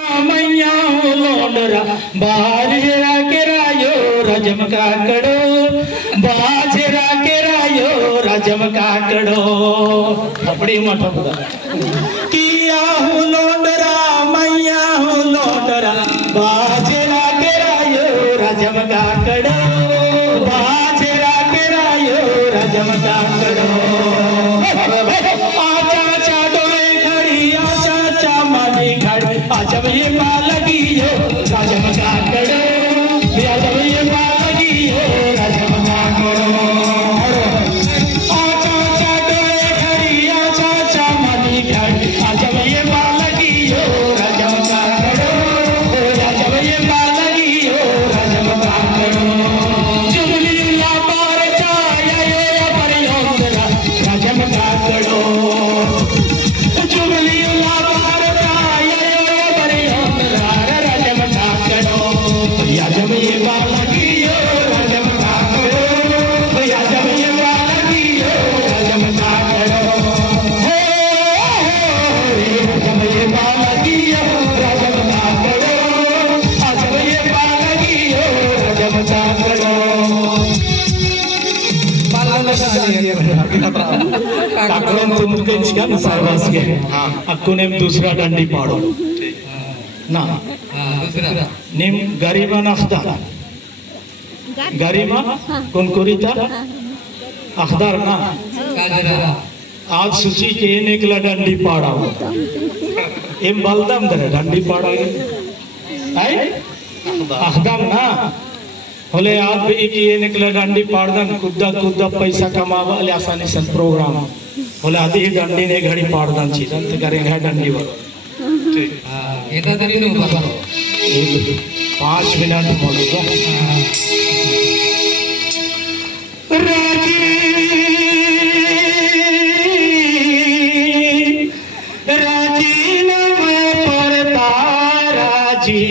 मैया लोडरा बाजरा के रायो रजम काकड़ो बाजरा के रायो रजम काकड़ो अपड़ी मत किया हूँ लोडरा मैया हूँ लोडरा बाजरा के रायो रजम काकड़ो बाजरा के रायो रजम काकड़ो जब ये लगी हो राजम काकड़ो जब ये लगी हो राजम काकड़ो आचा डोए घड़ी आचा मनी घड़ी जब ये लगी हो राजम काकड़ो जब ये लगी हो राजम काकड़ो जुमली ला पार चाया ये पर योंदरा राजम काकड़ो जुमली ला जब ये लगी हो रजम काकड़ो जब ये लगी हो रजम काकड़ो जब ये लगी हो रजम काकड़ो जब ये लगी हो रजम काकड़ो काकड़ो तुम के साहबास के अक्कू ने दूसरा डंडी पाड़ो ना निम गरीबा अखदार गरीबा कुनकुरीता अखदार ना आज सूची के निकला डंडी पाड़ा एम बलदम दरे डंडी पाड़ा अखदार ना होले आज भी की निकला डंडी पाड़दन कुद्दा कुद्दा पैसा कमावा ले आसानी से प्रोग्राम होले आधी डंडी ने घड़ी पाड़दन चीज अंत करेंगे डंडी वाला ठीक ये तो तरी नो बता 5 मिनट बोलूँगा राजी नवे पर ताराजी